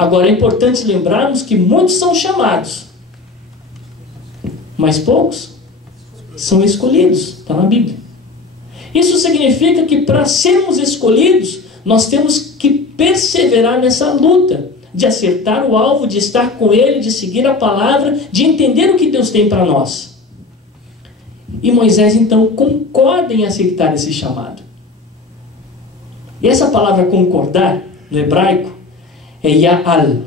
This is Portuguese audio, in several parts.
Agora é importante lembrarmos que muitos são chamados, mas poucos são escolhidos. Está na Bíblia. Isso significa que para sermos escolhidos, nós temos que perseverar nessa luta de acertar o alvo, de estar com Ele, de seguir a palavra, de entender o que Deus tem para nós. E Moisés então concorda em aceitar esse chamado. E essa palavra concordar, no hebraico, é ya'al,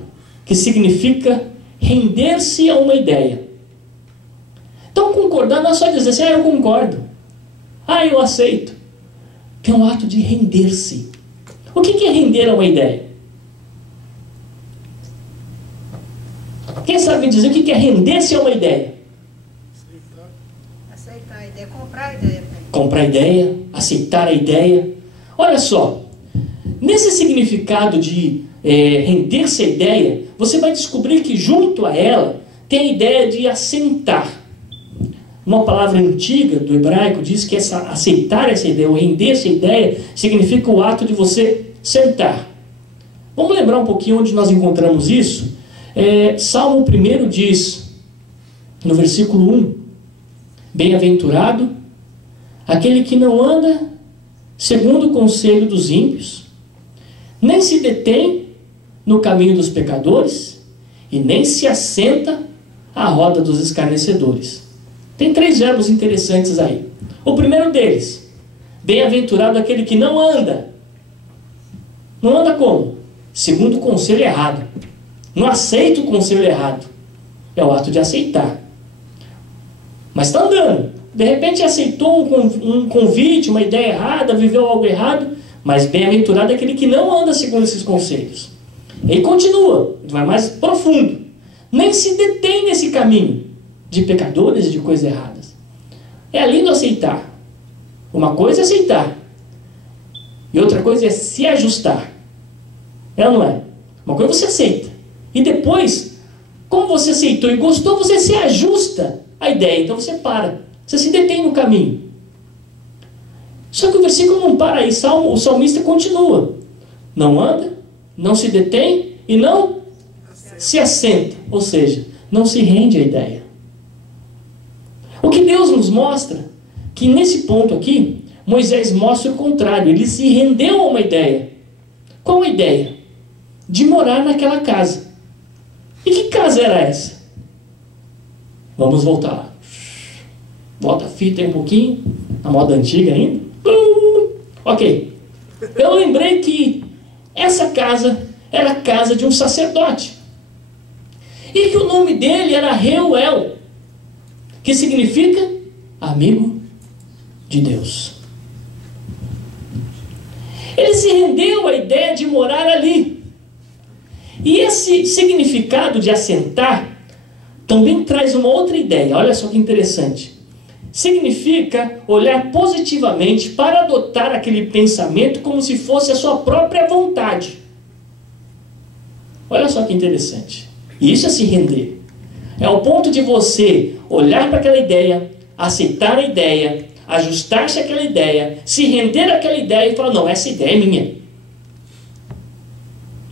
que significa render-se a uma ideia. Então concordar não é só dizer assim, eu concordo, eu aceito. Tem um ato de render-se. O que é render a uma ideia? Quem sabe dizer o que é render-se a uma ideia? Aceitar a ideia, comprar a ideia. Comprar a ideia, aceitar a ideia. Olha só, nesse significado de render-se à ideia, você vai descobrir que junto a ela tem a ideia de assentar. Uma palavra antiga do hebraico diz que aceitar essa ideia, ou render-se à ideia, significa o ato de você sentar. Vamos lembrar um pouquinho onde nós encontramos isso? Salmo 1 diz, no versículo 1, bem-aventurado aquele que não anda segundo o conselho dos ímpios, nem se detém no caminho dos pecadores, e nem se assenta à roda dos escarnecedores. Tem 3 verbos interessantes aí. O primeiro deles, bem-aventurado aquele que não anda. Não anda como? Segundo o conselho errado. Não aceita o conselho errado. É o ato de aceitar. Mas está andando. De repente aceitou um convite, uma ideia errada, viveu algo errado. Mas bem-aventurado é aquele que não anda segundo esses conselhos. Ele continua, vai mais profundo. Nem se detém nesse caminho de pecadores e de coisas erradas. É lindo aceitar. Uma coisa é aceitar. E outra coisa é se ajustar. É ou não é? Uma coisa você aceita. E depois, como você aceitou e gostou, você se ajusta à ideia. Então você para. Você se detém no caminho. Só que o versículo não para aí. O salmista continua. Não anda, não se detém e não se assenta. Ou seja, não se rende à ideia. O que Deus nos mostra, que nesse ponto aqui, Moisés mostra o contrário. Ele se rendeu a uma ideia. Qual a ideia? De morar naquela casa. E que casa era essa? Vamos voltar lá. Volta a fita aí um pouquinho, na moda antiga ainda. Ok. Eu lembrei que essa casa era a casa de um sacerdote. E que o nome dele era Reuel, que significa amigo de Deus. Ele se rendeu à ideia de morar ali. E esse significado de assentar também traz uma outra ideia. Olha só que interessante. Significa olhar positivamente para adotar aquele pensamento como se fosse a sua própria vontade. Olha só que interessante. E isso é se render. É o ponto de você olhar para aquela ideia, aceitar a ideia, ajustar-se àquela ideia, se render àquela ideia e falar, não, essa ideia é minha.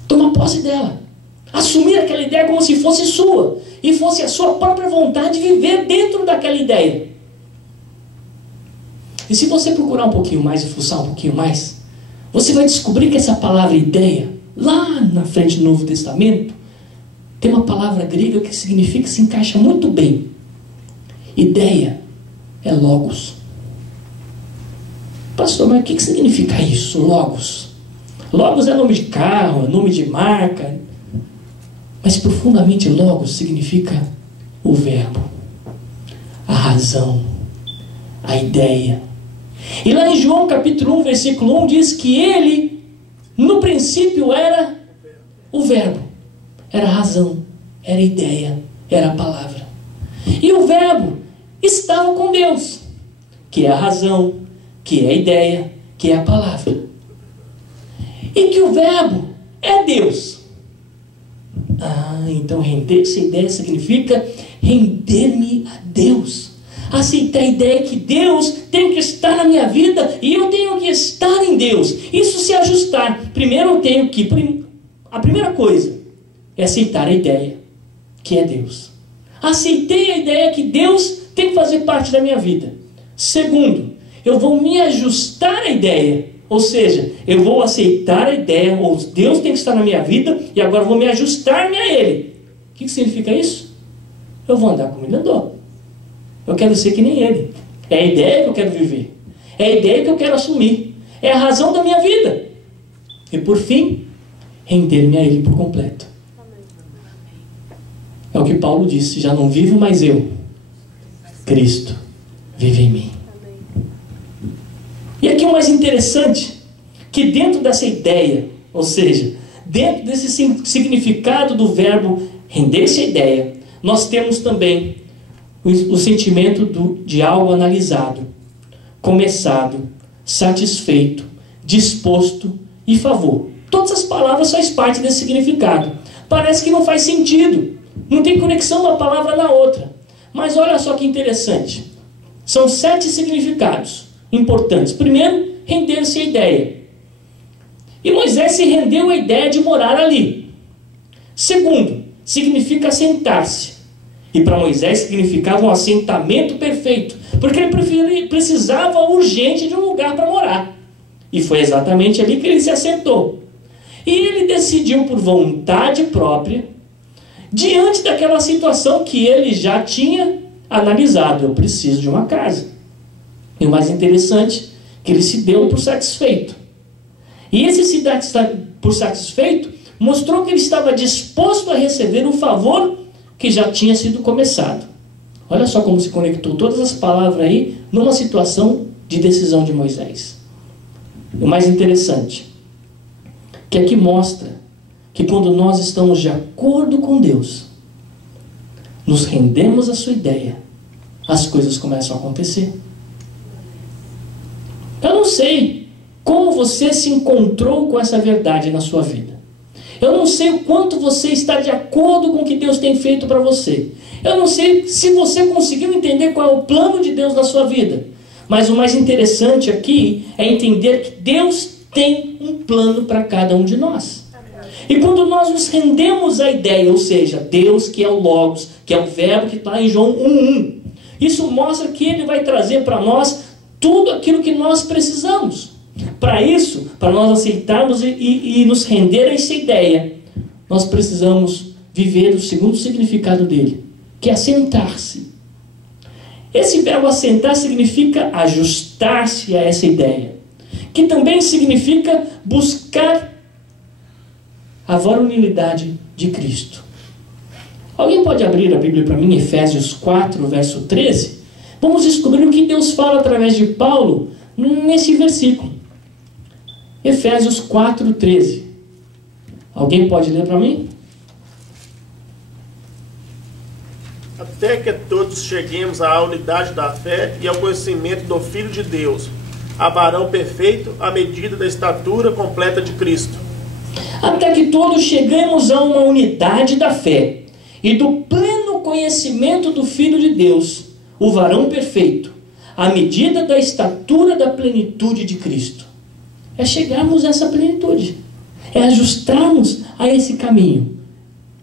Toma posse dela. Assumir aquela ideia como se fosse sua. E fosse a sua própria vontade de viver dentro daquela ideia. E se você procurar um pouquinho mais e fuçar um pouquinho mais, você vai descobrir que essa palavra ideia, lá na frente do Novo Testamento, tem uma palavra grega que significa, se encaixa muito bem. Ideia é logos. Pastor, mas o que significa isso, logos? Logos é nome de carro, é nome de marca. Mas profundamente logos significa o verbo, a razão, a ideia. E lá em João capítulo 1, versículo 1, diz que ele, no princípio, era o verbo. Era a razão, era a ideia, era a palavra. E o verbo estava com Deus, que é a razão, que é a ideia, que é a palavra. E que o verbo é Deus. Então render-se à ideia significa render-me a Deus. Aceitar a ideia que Deus tem que estar na minha vida e eu tenho que estar em Deus. Isso se ajustar. Primeiro eu tenho que... A primeira coisa, é aceitar a ideia que é Deus. Aceitei a ideia que Deus tem que fazer parte da minha vida. Segundo, eu vou me ajustar à ideia. Ou seja, eu vou aceitar a ideia, ou Deus tem que estar na minha vida, e agora eu vou me ajustar-me a Ele. O que significa isso? Eu vou andar como Ele andou. Eu quero ser que nem Ele. É a ideia que eu quero viver. É a ideia que eu quero assumir. É a razão da minha vida. E por fim, render-me a Ele por completo. É o que Paulo disse: já não vivo mais eu, Cristo vive em mim. E aqui o mais interessante, que dentro dessa ideia, ou seja, dentro desse significado do verbo render-se à ideia, nós temos também o sentimento de algo analisado, começado, satisfeito, disposto e favor. Todas as palavras fazem parte desse significado. Parece que não faz sentido, não tem conexão uma palavra na outra. Mas olha só que interessante. São 7 significados importantes. Primeiro, render-se à ideia. E Moisés se rendeu à ideia de morar ali. Segundo, significa assentar-se. E para Moisés significava um assentamento perfeito, porque ele precisava urgente de um lugar para morar. E foi exatamente ali que ele se assentou. E ele decidiu por vontade própria, diante daquela situação que ele já tinha analisado: eu preciso de uma casa. E o mais interessante, que ele se deu por satisfeito. E esse se dar por satisfeito mostrou que ele estava disposto a receber o favor que já tinha sido começado. Olha só como se conectou todas as palavras aí numa situação de decisão de Moisés. O mais interessante, que aqui mostra que quando nós estamos de acordo com Deus, nos rendemos à sua ideia, as coisas começam a acontecer. Eu não sei como você se encontrou com essa verdade na sua vida. Eu não sei o quanto você está de acordo com o que Deus tem feito para você. Eu não sei se você conseguiu entender qual é o plano de Deus na sua vida. Mas o mais interessante aqui é entender que Deus tem um plano para cada um de nós. E quando nós nos rendemos à ideia, ou seja, Deus que é o Logos, que é o verbo que está em João 1:1, isso mostra que Ele vai trazer para nós tudo aquilo que nós precisamos. Para isso, para nós aceitarmos e nos render a essa ideia, nós precisamos viver o segundo significado dele, que é assentar-se. Esse verbo assentar significa ajustar-se a essa ideia, que também significa buscar a varonilidade de Cristo. Alguém pode abrir a Bíblia para mim, Efésios 4, verso 13? Vamos descobrir o que Deus fala através de Paulo nesse versículo. Efésios 4, 13. Alguém pode ler para mim? Até que todos cheguemos à unidade da fé e ao conhecimento do Filho de Deus, a varão perfeito, à medida da estatura completa de Cristo. Até que todos chegamos a uma unidade da fé e do pleno conhecimento do Filho de Deus, o varão perfeito, à medida da estatura da plenitude de Cristo. É chegarmos a essa plenitude, é ajustarmos a esse caminho,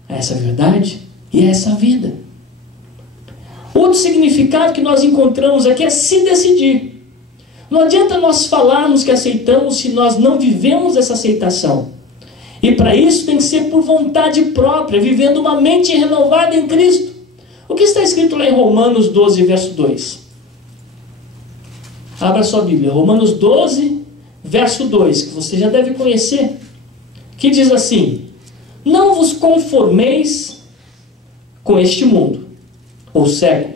a essa verdade e a essa vida. Outro significado que nós encontramos aqui é se decidir. Não adianta nós falarmos que aceitamos se nós não vivemos essa aceitação. E para isso tem que ser por vontade própria, vivendo uma mente renovada em Cristo. O que está escrito lá em Romanos 12, verso 2? Abra sua Bíblia, Romanos 12, verso 2, que você já deve conhecer, que diz assim: não vos conformeis com este mundo, ou século,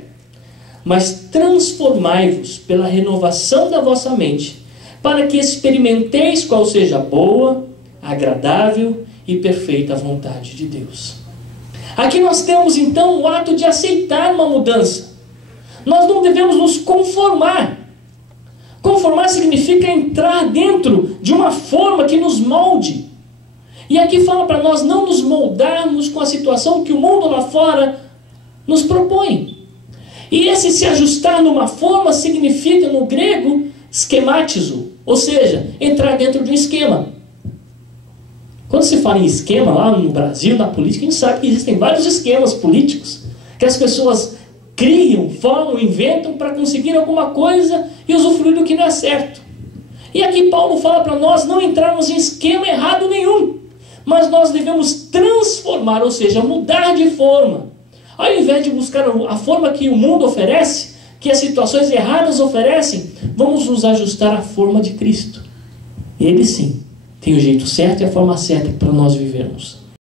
mas transformai-vos pela renovação da vossa mente, para que experimenteis qual seja a boa, agradável e perfeita vontade de Deus. Aqui nós temos então o ato de aceitar uma mudança. Nós não devemos nos conformar. Conformar significa entrar dentro de uma forma que nos molde. E aqui fala para nós não nos moldarmos com a situação que o mundo lá fora nos propõe. E esse se ajustar numa forma significa, no grego, schematizo, ou seja, entrar dentro de um esquema. Quando se fala em esquema lá no Brasil, na política, a gente sabe que existem vários esquemas políticos que as pessoas criam, formam, inventam para conseguir alguma coisa e usufruir do que não é certo. E aqui Paulo fala para nós não entrarmos em esquema errado nenhum, mas nós devemos transformar, ou seja, mudar de forma. Ao invés de buscar a forma que o mundo oferece, que as situações erradas oferecem, vamos nos ajustar à forma de Cristo. Ele sim tem o jeito certo e a forma certa para nós vivermos.